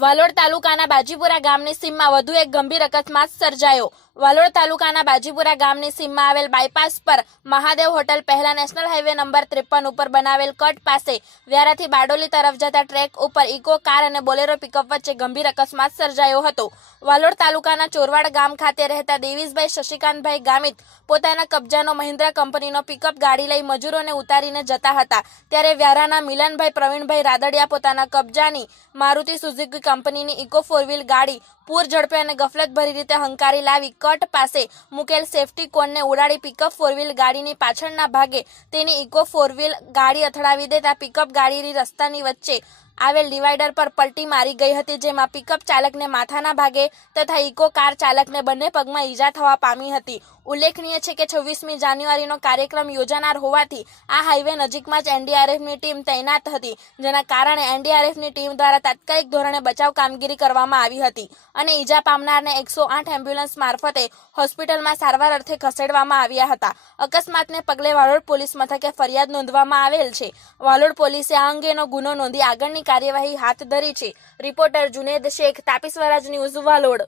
વાલોડ તાલુકાના બાજીપુરા ગામની સીમમાં વધુ એક ગંભીર અકસ્માત સર્જાયો. વાલોડ તાલુકાના બાજીપુરા ગામની સીમમાં આવેલ બાયપાસ પર મહાદેવ હોટલ પહેલા નેશનલ હાઈવે નંબર ત્રેપન ઉપર બનાવેલ કટ પાસે વ્યારાથી બારડોલી તરફ જતા ટ્રેક ઉપર ઇકો કાર અને બોલેરો પિકઅપ વચ્ચે ગંભીર અકસ્માત સર્જાયો હતો. વાલોડ તાલુકાના ચોરવાડ ગામ ખાતે રહેતા દેવીશભાઈ શશિકાંતભાઈ ગામિત પોતાના કબજાનો મહિન્દ્રા કંપનીનો પિકઅપ ગાડી લઈ મજૂરોને ઉતારીને જતા હતા. ત્યારે વ્યારાના મિલનભાઈ પ્રવીણભાઈ રાદડિયા પોતાના કબજાની મારુતિ સુઝુકી કંપનીની ઇકો ફોર વ્હીલ ગાડી પૂર ઝડપે અને ગફલતભરી રીતે હંકારી લાવી કટ પાસે મુકેલ સેફટી કોનને ઉડાડી પિકઅપ ફોર વ્હીલ ગાડીની પાછળના ભાગે તેની ઇકો ફોર વ્હીલ ગાડી અથડાવી દેતા પિકઅપ ગાડીની રસ્તાની વચ્ચે આવેલ ડિવાઈડર પર પલટી મારી ગઈ હતી, જેમાં પિકઅપ ચાલકને માથાના ભાગે તથા ઇકો કાર ચાલકને બંને પગમાં ઈજા થવા પામી હતી. ઉલ્લેખનીય છે કે છવ્વીસમી જાન્યુઆરીનો કાર્યક્રમ યોજાનાર હોવાથી આ હાઈવે નજીકમાં જ એનડીઆરએફની ટીમ તૈનાત હતી, જેના કારણે એનડીઆરએફની ટીમ દ્વારા તાત્કાલિક ધોરણે બચાવ કામગીરી કરવામાં આવી હતી અને ઈજા પામનારને એકસો આઠ એમ્બ્યુલન્સ મારફતે હોસ્પિટલમાં સારવાર અર્થે ખસેડવામાં આવ્યા હતા. અકસ્માતને પગલે વાલોડ પોલીસ મથકે ફરિયાદ નોંધવામાં આવેલ છે. વાલોડ પોલીસે આ અંગેનો ગુનો નોંધી આગળની કાર્યવાહી હાથ ધરી છે. Reporter Juned Shaikh Tapi Swaraj news Valod